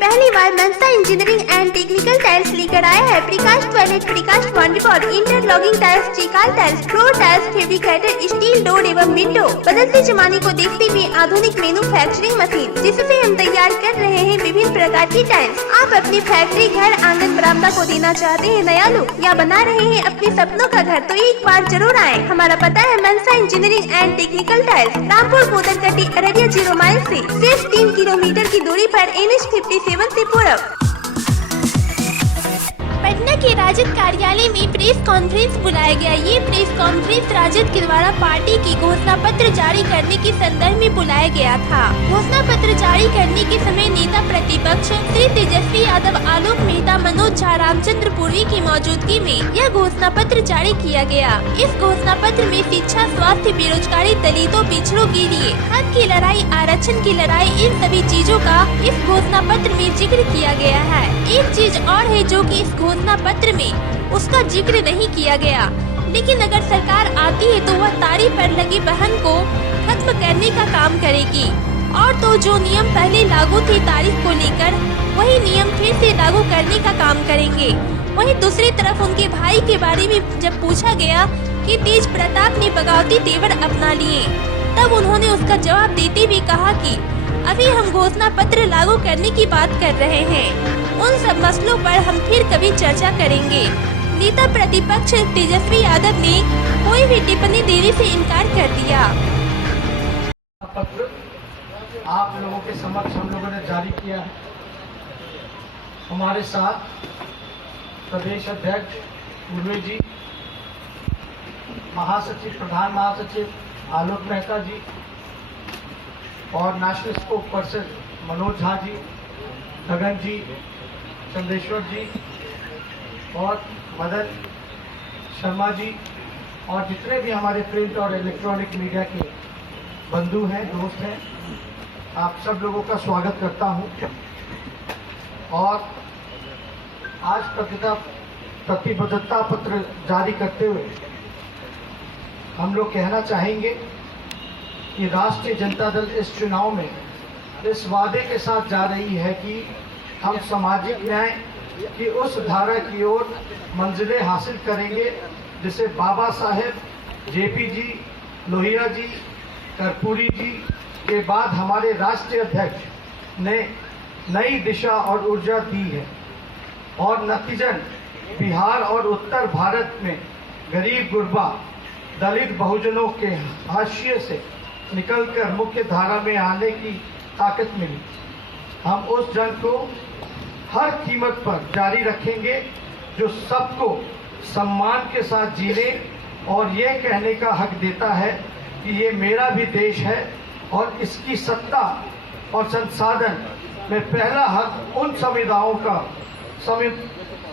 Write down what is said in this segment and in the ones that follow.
पहली बार Mansa engineering and technical tiles लेकर आया है precast toilet, precast boundary, interlocking tiles, चिकाल tiles, floor tiles, fabricated steel door एवं विंडो। बदलते जमाने को देखते हुए आधुनिक मैन्युफैक्चरिंग मशीन जिससे हम तैयार कर रहे हैं विभिन्न प्रकार की टाइल्स। आप अपनी फैक्ट्री, घर, आंगन, बरामदा को देना चाहते हैं नया लुक या बना रहे हैं अपने सपनों का घर, तो एक बार जरूर आए। हमारा पता है Mansa engineering and technical tiles, Rampur Modarkati, Araria 0 mile से सिर्फ 3 किलोमीटर की दूरी पर NH 57 से पूरब। पटना के राजद कार्यालय में प्रेस कॉन्फ्रेंस बुलाया गया। ये प्रेस कॉन्फ्रेंस राजद के द्वारा पार्टी की घोषणा पत्र जारी करने के संदर्भ में बुलाया गया था। घोषणा पत्र जारी करने के समय नेता प्रतिपक्ष श्री तेजस्वी यादव, आलोक मेहता, मनोज झा, रामचंद्र पूर्वी की मौजूदगी में यह घोषणा पत्र जारी किया गया। इस घोषणा पत्र में शिक्षा, स्वास्थ्य, बेरोजगारी, दलितों, पिछड़ों के लिए हक की लड़ाई, आरक्षण की लड़ाई, इन सभी चीजों का इस घोषणा पत्र में जिक्र किया गया है। एक चीज और है जो कि इस घोषणा पत्र में उसका जिक्र नहीं किया गया, लेकिन अगर सरकार आती है तो वह तारी पर लगी बहन को खत्म करने का काम करेगी। और तो जो नियम पहले लागू थे तारीख को लेकर, वही नियम फिर से लागू करने का काम करेंगे। वहीं दूसरी तरफ उनके भाई के बारे में जब पूछा गया कि तेज प्रताप ने बगावती तेवर अपना लिए, तब उन्होंने उसका जवाब देते हुए कहा कि अभी हम घोषणा पत्र लागू करने की बात कर रहे हैं, उन सब मसलों पर हम फिर कभी चर्चा करेंगे। नेता प्रतिपक्ष तेजस्वी यादव ने कोई भी टिप्पणी देने से इनकार कर दिया। पत्र आप लोगों के समक्ष हम लोगों ने जारी किया है। हमारे साथ प्रदेश अध्यक्ष पूर्वी जी, महासचिव, प्रधान महासचिव आलोक मेहता जी और national spokesperson Manoj Jha ji, Gagan ji, Chandeshwar ji और मदन शर्मा जी और जितने भी हमारे प्रिंट और इलेक्ट्रॉनिक मीडिया के बंधु हैं, दोस्त हैं, आप सब लोगों का स्वागत करता हूं। और आज प्रतिबद्धता पत्र जारी करते हुए हम लोग कहना चाहेंगे कि राष्ट्रीय जनता दल इस चुनाव में इस वादे के साथ जा रही है कि हम सामाजिक न्याय की उस धारा की ओर मंजिलें हासिल करेंगे जिसे बाबा साहेब, JP जी, लोहिया जी, कर्पूरी जी के बाद हमारे राष्ट्रीय अध्यक्ष ने नई दिशा और ऊर्जा दी है। और नतीजन बिहार और उत्तर भारत में गरीब, गुरबा, दलित बहुजनों के हाशिए से निकलकर मुख्य धारा में आने की ताकत मिली। हम उस जंग को हर कीमत पर जारी रखेंगे जो सबको सम्मान के साथ जीने और ये कहने का हक देता है कि ये मेरा भी देश है और इसकी सत्ता और संसाधन में पहला हक उन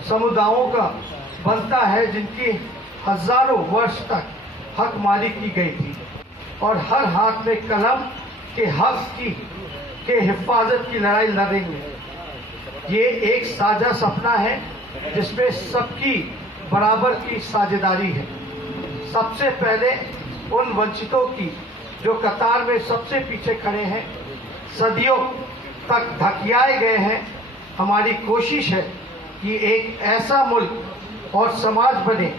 समुदायों का बनता है जिनकी हजारों वर्ष तक हक मारी की गई थी और हर हाथ में कलम के हक के हिफाजत की लड़ाई लड़ेंगे। ये एक साझा सपना है जिसमें सबकी बराबर की साझेदारी है। सबसे पहले उन वंचितों की जो कतार में सबसे पीछे खड़े हैं, सदियों तक धकियाए गए हैं। हमारी कोशिश है कि एक ऐसा मुल्क और समाज बने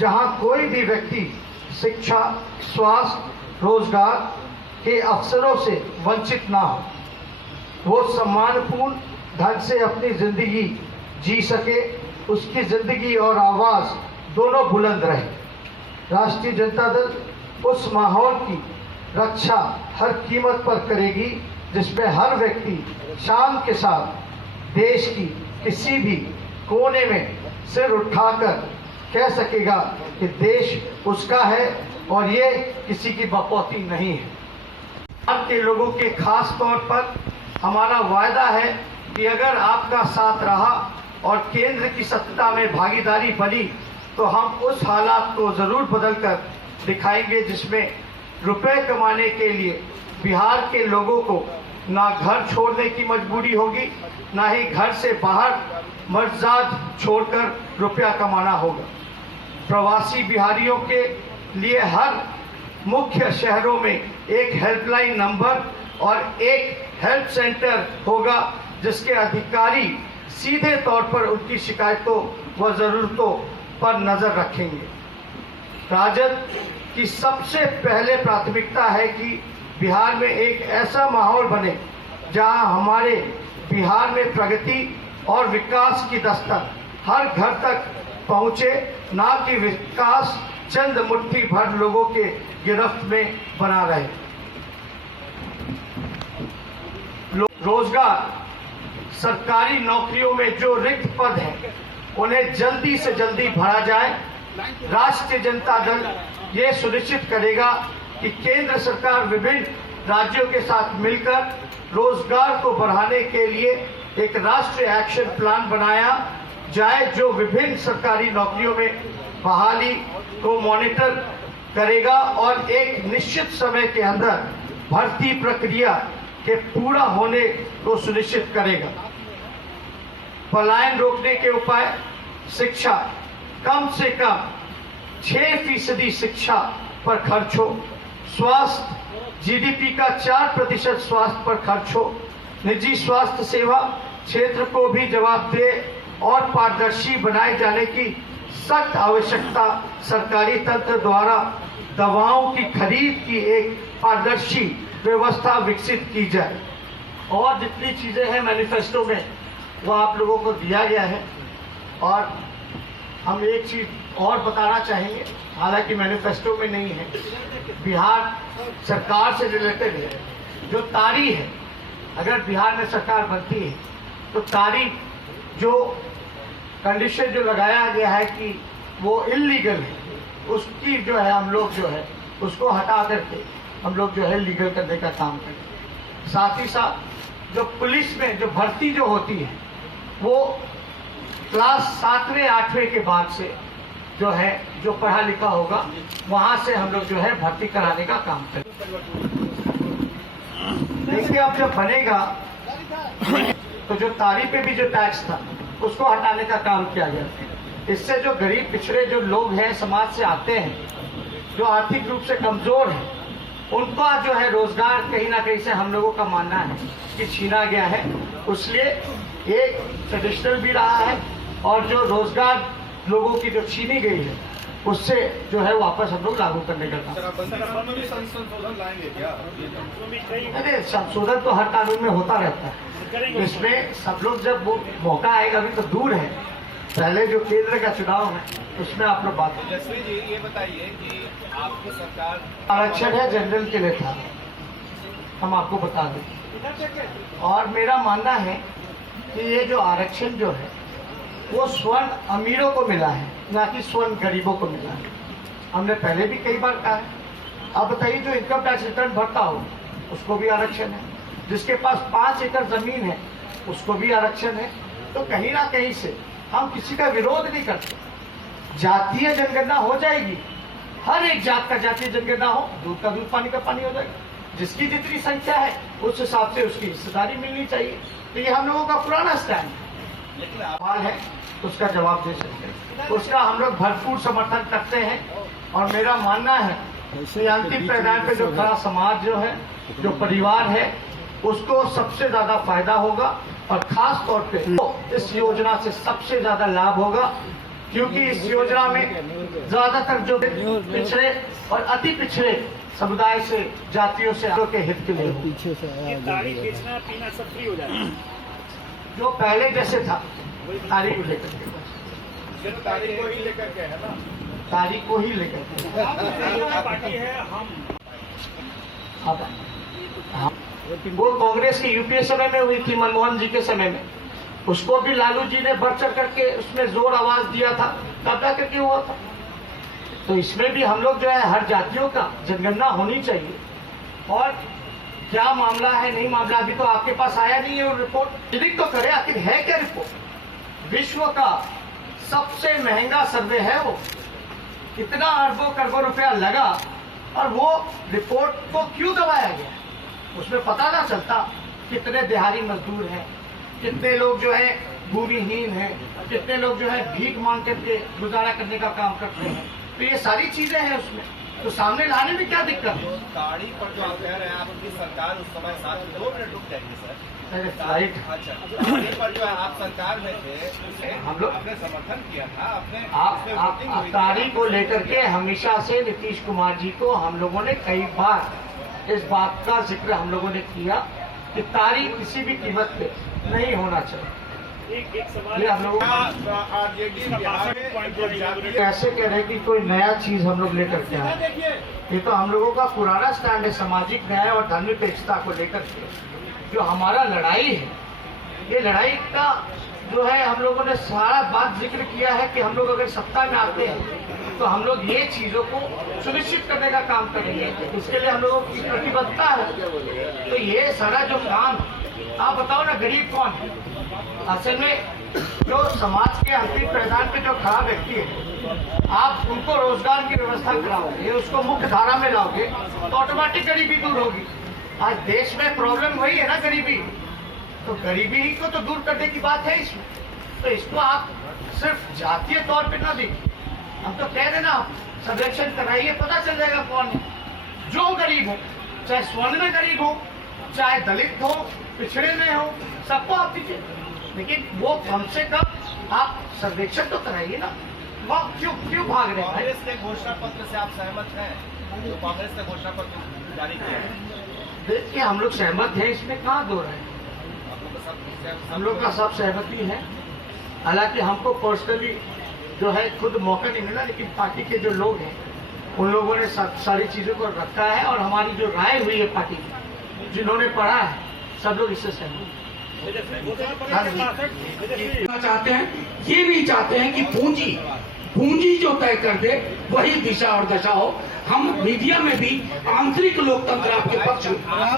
जहां कोई भी व्यक्ति शिक्षा, स्वास्थ्य, रोजगार के अवसरों से वंचित ना हो, वो सम्मानपूर्ण ढंग से अपनी जिंदगी जी सके, उसकी जिंदगी और आवाज दोनों बुलंद रहे। राष्ट्रीय जनता दल उस माहौल की रक्षा हर कीमत पर करेगी जिसमें हर व्यक्ति शान के साथ देश की किसी भी कोने में सिर उठाकर कह सकेगा कि देश उसका है और ये किसी की बपौती नहीं है। आपके लोगों के खास तौर पर हमारा वायदा है कि अगर आपका साथ रहा और केंद्र की सत्ता में भागीदारी बनी तो हम उस हालात को जरूर बदलकर दिखाएंगे जिसमें रुपए कमाने के लिए बिहार के लोगों को ना घर छोड़ने की मजबूरी होगी, ना ही घर से बाहर मर्जाद छोड़कर रुपया कमाना होगा। प्रवासी बिहारियों के लिए हर मुख्य शहरों में एक हेल्पलाइन नंबर और एक हेल्प सेंटर होगा जिसके अधिकारी सीधे तौर पर उनकी शिकायतों व जरूरतों पर नजर रखेंगे। राजद की सबसे पहले प्राथमिकता है कि बिहार में एक ऐसा माहौल बने जहां हमारे बिहार में प्रगति और विकास की दस्तक हर घर तक पहुंचे, ना कि विकास चंद मुट्ठी भर लोगों के गिरफ्त में बना रहे। रोजगार, सरकारी नौकरियों में जो रिक्त पद हैं उन्हें जल्दी से जल्दी भरा जाए। राष्ट्रीय जनता दल ये सुनिश्चित करेगा कि केंद्र सरकार विभिन्न राज्यों के साथ मिलकर रोजगार को बढ़ाने के लिए एक राष्ट्रीय एक्शन प्लान बनाया जाए जो विभिन्न सरकारी नौकरियों में बहाली को मॉनिटर करेगा और एक निश्चित समय के अंदर भर्ती प्रक्रिया के पूरा होने को सुनिश्चित करेगा। पलायन रोकने के उपाय, शिक्षा, कम से कम 6% शिक्षा पर खर्च हो, स्वास्थ्य, जीडीपी का 4% स्वास्थ्य पर खर्च हो, निजी स्वास्थ्य सेवा क्षेत्र को भी जवाबदेह और पारदर्शी बनाए जाने की सख्त आवश्यकता, सरकारी तंत्र द्वारा दवाओं की खरीद की एक पारदर्शी व्यवस्था विकसित की जाए। और जितनी चीजें हैं मैनिफेस्टो में वो आप लोगों को दिया गया है। और हम एक चीज और बताना चाहेंगे, हालांकि मैनिफेस्टो में नहीं है, बिहार सरकार से रिलेटेड है। जो तारीख है, अगर बिहार में सरकार बनती है तो तारीख जो कंडीशन जो लगाया गया है कि वो इलीगल है, उसकी जो है हम लोग जो है उसको हटा करके हम लोग जो है लीगल करने का काम करें। साथ ही साथ जो पुलिस में जो भर्ती जो होती है वो क्लास 7वें 8वें के बाद से जो है जो पढ़ा लिखा होगा वहां से हम लोग जो है भर्ती कराने का काम करें। देखिए अब जब बनेगा तो जो तारीख पे भी जो टैक्स था उसको हटाने का काम किया गया। इससे जो गरीब पिछड़े जो लोग हैं समाज से आते हैं, जो आर्थिक रूप से कमजोर हैं, उनका जो है रोजगार कहीं ना कहीं से हम लोगों का मानना है कि छीना गया है। इसलिए एक ट्रेडिशनल भी रहा है और जो रोजगार लोगों की जो छीनी गई है उससे जो है वापस हम लोग लागू करने का काम। संशोधन लाएंगे क्या? अरे संशोधन तो हर कानून में होता रहता है, इसमें सब लोग जब वो मौका आएगा, अभी तो दूर है, पहले जो केंद्र का चुनाव है उसमें आप लोग बात। जसवीर जी ये बताइए कि आपकी सरकार आरक्षण है जनरल के लिए था, हम आपको बता दें। और मेरा मानना है कि ये जो आरक्षण जो है वो स्वर्ण अमीरों को मिला है, ना कि स्वर्ण गरीबों को मिला है। हमने पहले भी कई बार कहा है। अब बताइए जो इनकम टैक्स रिटर्न भरता हो उसको भी आरक्षण है, जिसके पास 5 एकड़ जमीन है उसको भी आरक्षण है। तो कहीं ना कहीं से हम किसी का विरोध नहीं करते। जातीय जनगणना हो जाएगी, हर एक जात का जातीय जनगणना हो, दूध का दूध पानी का पानी हो जाएगा। जिसकी जितनी संख्या है उस हिसाब से उसकी हिस्सेदारी मिलनी चाहिए। तो ये हम लोगों का पुराना स्टैंड है, लेकिन सवाल है उसका जवाब दे सकते हैं, उसका हम लोग भरपूर समर्थन करते हैं। और मेरा मानना है कि अंतिम पैदान पे जो खड़ा समाज जो है, जो परिवार है, उसको सबसे ज्यादा फायदा होगा। और खास तौर पे तो इस योजना से सबसे ज्यादा लाभ होगा, क्योंकि इस योजना में ज्यादातर जो पिछड़े और अति पिछड़े समुदाय से, जातियों से के हित के लिए पीछे से तारीख बेचना पीना सब फ्री हो जाएगा। जो पहले जैसे था तारीख को लेकर के, सिर्फ तारीख को ही लेकर के है ना? तारीख को ही लेकर के पार्टी है हम। वो कांग्रेस की यूपीए समय में हुई थी, मनमोहन जी के समय में, उसको भी लालू जी ने बढ़ चढ़ करके उसमें जोर आवाज दिया था, तब जा करके हुआ था। तो इसमें भी हम लोग जो है हर जातियों का जनगणना होनी चाहिए। और क्या मामला है नहीं मामला अभी तो आपके पास आया नहीं है वो रिपोर्ट, क्लिक तो करे, आखिर है क्या रिपोर्ट? विश्व का सबसे महंगा सर्वे है वो, इतना अरबों करोड़ों रुपया लगा और वो रिपोर्ट को क्यों दबाया गया? उसमें पता ना चलता कितने दिहाड़ी मजदूर हैं, कितने लोग जो है भूमिहीन हैं, कितने लोग जो है भीख मांग करके गुजारा करने का काम करते हैं। तो ये सारी चीजें हैं उसमें। तो सामने लाने में क्या दिक्कत है? गाड़ी पर जो आप कह रहे हैं आपकी सरकार उस समय साथ 2 मिनट रुक जाएंगे सर। अरे फ्लाइट अच्छा, गाड़ी पर जो है आप सरकार में थे उसे हम लोग आपने समर्थन किया था, आपने आप गाड़ी को लेकर के हमेशा से नीतीश कुमार जी को हम लोगों ने कई बार इस बात का जिक्र हम लोगों ने किया कि तारीख किसी भी कीमत पे नहीं होना चाहिए। एक सवाल ये हम लोगों ऐसे कह रहे कि कोई नया चीज हम लोग लेकर के आए, ये तो हम लोगों का पुराना स्टैंड है सामाजिक न्याय और धर्मनिरपेक्षता को लेकर के। जो हमारा लड़ाई है, ये लड़ाई का जो है हम लोगों ने सारा बात जिक्र किया है कि हम लोग अगर सत्ता में आते हैं तो हम लोग ये चीजों को सुनिश्चित करने का काम करेंगे। इसके लिए हम लोगों की प्रतिबद्धता है। तो ये सारा जो काम, आप बताओ ना, गरीब कौन है? असल में जो समाज के अंतिम प्रधान पे जो खड़ा व्यक्ति है, आप उनको रोजगार की व्यवस्था कराओगे, उसको मुख्य धारा में लाओगे तो ऑटोमेटिक गरीबी दूर होगी। आज देश में प्रॉब्लम वही है ना, गरीबी। तो गरीबी ही को तो दूर करने की बात है इसमें। तो इसको आप सिर्फ जातीय तौर पे ना देखिए। हम तो कह रहे ना, सर्वेक्षण कराइए, पता चल जाएगा कौन है। जो गरीब हो, चाहे स्वर्ण में गरीब हो, चाहे दलित हो, पिछड़े में हो, सबको आप दीजिए। लेकिन वो कम से कम आप सर्वेक्षण तो कराइए ना। वह क्यों भाग रहे हैं? कांग्रेस के घोषणा पत्र से आप सहमत हैं? तो कांग्रेस ने घोषणा पत्र जारी किया है, देखिए हम लोग सहमत हैं, इसमें कहाँ दो रहे हैं। हम लोग का सब सहमति है। हालांकि हमको पर्सनली जो है खुद मौका नहीं मिला, लेकिन पार्टी के जो लोग हैं उन लोगों ने सारी चीजों को रखा है और हमारी जो राय हुई है पार्टी की, जिन्होंने पढ़ा है, सब लोग इससे सहमत हैं। चाहते हैं, ये भी चाहते हैं कि पूंजी जो तय कर दे वही दिशा और दशा हो। हम मीडिया में भी आंतरिक लोकतंत्र आपके पक्ष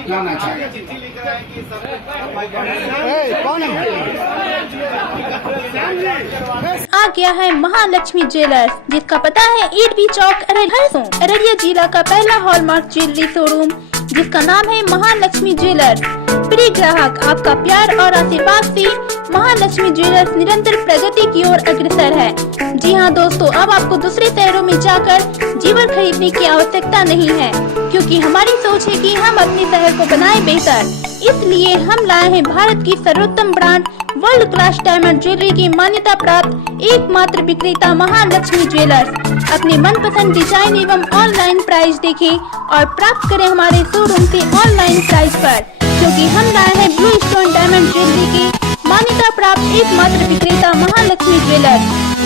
लाना चाहते हैं। चिट्ठी लिख रहा है कि आ गया है महालक्ष्मी ज्वेलर्स, जिसका पता है ईट बी चौक अररिया जिला का पहला हॉलमार्क ज्वेलरी शोरूम, जिसका नाम है महालक्ष्मी ज्वेलर्स। प्रिय ग्राहक, आपका प्यार और आशीर्वाद से महालक्ष्मी ज्वेलर्स निरंतर प्रगति की ओर अग्रसर है। जी हाँ दोस्तों, अब आपको दूसरे शहरों में जाकर जीवन खरीदने की आवश्यकता नहीं है, क्योंकि हमारी सोच है कि हम अपने शहर को बनाएं बेहतर। इसलिए हम लाए हैं भारत की सर्वोत्तम brand world class diamond jewellery की मान्यता प्राप्त एकमात्र विक्रेता महालक्ष्मी ज्वेलर्स। अपने मनपसंद डिजाइन एवं ऑनलाइन प्राइस देखें और प्राप्त करें हमारे शोरूम से ऑनलाइन प्राइस पर, क्योंकि हम लाए हैं ब्लू स्टोन डायमंड ज्वेलरी की मान्यता प्राप्त एकमात्र विक्रेता महालक्ष्मी ज्वेलर्स।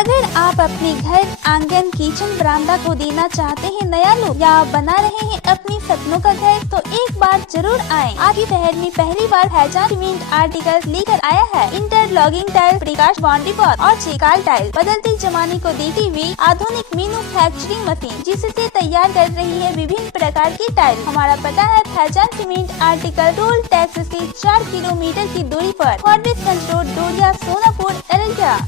अगर आप अपने घर, आंगन, किचन, बरामदा को देना चाहते हैं नया लुक, या बना रहे हैं अपने सपनों का घर, तो एक बार जरूर आएं। आपके शहर में पहली बार फैजान सीमेंट आर्टिकल्स लेकर आया है। Interlocking tile, precast boundary wall और चिकाल टाइल, बदलते जमाने को देखते हुए आधुनिक मैन्युफैक्चरिंग मशीन जिससे तैयार कर रही है विभिन्न प्रकार की टाइल। हमारा पता है Faizan cement article toll tax से 4 किलोमीटर की दूरी पर, फॉरेस्ट रोड, डोरिया, सोनापुर, अररिया।